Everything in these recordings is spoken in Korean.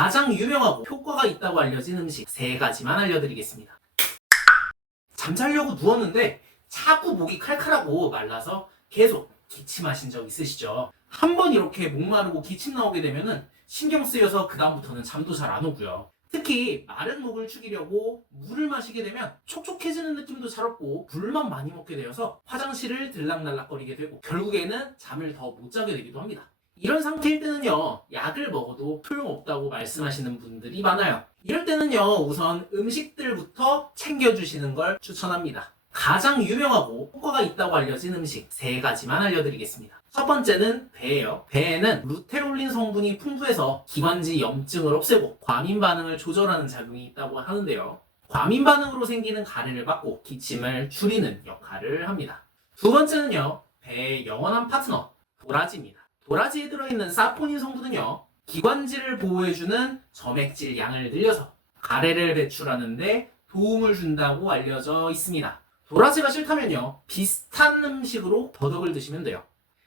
가장 유명하고 효과가 있다고 알려진 음식 3가지만 알려드리겠습니다. 잠자려고 누웠는데 자꾸 목이 칼칼하고 말라서 계속 기침하신 적 있으시죠? 한번 이렇게 목마르고 기침 나오게 되면은 신경 쓰여서 그 다음부터는 잠도 잘 안 오고요. 특히 마른 목을 축이려고 물을 마시게 되면 촉촉해지는 느낌도 잘 없고 물만 많이 먹게 되어서 화장실을 들락날락거리게 되고 결국에는 잠을 더 못 자게 되기도 합니다. 이런 상태일 때는요, 약을 먹어도 소용없다고 말씀하시는 분들이 많아요. 이럴 때는요, 우선 음식들부터 챙겨주시는 걸 추천합니다. 가장 유명하고 효과가 있다고 알려진 음식 3가지만 알려드리겠습니다. 첫 번째는 배예요. 배에는 루테올린 성분이 풍부해서 기관지 염증을 없애고 과민 반응을 조절하는 작용이 있다고 하는데요. 과민 반응으로 생기는 가래를 막고 기침을 줄이는 역할을 합니다. 두 번째는요, 배의 영원한 파트너 도라지입니다. 도라지에 들어있는 사포닌 성분은요, 기관지를 보호해주는 점액질 양을 늘려서 가래를 배출하는데 도움을 준다고 알려져 있습니다. 도라지가 싫다면요, 비슷한 음식으로 버덕을 드시면 돼요.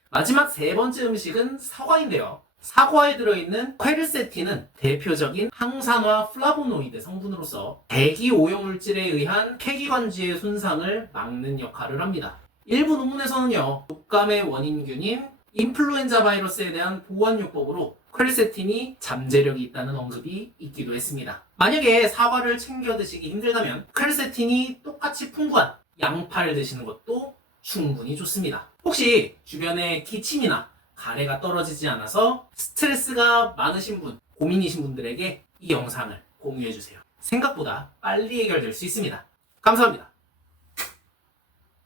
마지막 3번째 음식은 사과인데요. 사과에 들어있는 퀘르세틴은 대표적인 항산화 플라보노이드 성분으로서 대기 오염물질에 의한 폐기관지의 손상을 막는 역할을 합니다. 일부 논문에서는요, 독감의 원인균인 인플루엔자 바이러스에 대한 보완요법으로 퀘르세틴이 잠재력이 있다는 언급이 있기도 했습니다. 만약에 사과를 챙겨 드시기 힘들다면 퀘르세틴이 똑같이 풍부한 양파를 드시는 것도 충분히 좋습니다. 혹시 주변에 기침이나 가래가 떨어지지 않아서 스트레스가 많으신 분, 고민이신 분들에게 이 영상을 공유해주세요. 생각보다 빨리 해결될 수 있습니다. 감사합니다.